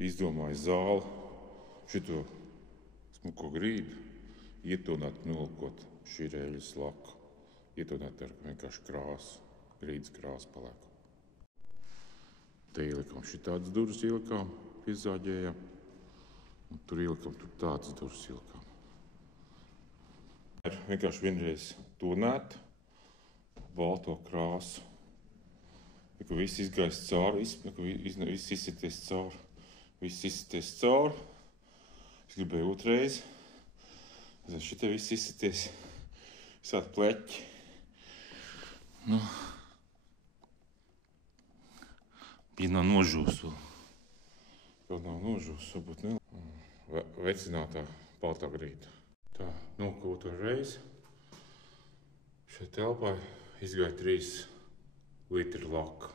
izdomāju zāli, šito smuko grīdu, ietonēt, nolakot šī rēļas laku. Ietonēt ar vienkārši krāsu, grīdas krāsu paliek. Te ielikām šitādas durvis ielikām, izzāģējām. Un tur ielikām, tur tādas durvis ielikām. Vienkārši vienreiz tonēt balto krāsu. Ja viss izgais cauri, viss izsities cauri. Es gribēju otrais. Šitie viss izsities, visādi pleķi. Bija nav nožūs vēl. Vēl nav nožūs, varbūt ne. Vecinātā baltā grīda. Tā, nokūtu reizi. Šai telpai izgāja 3 litri laka.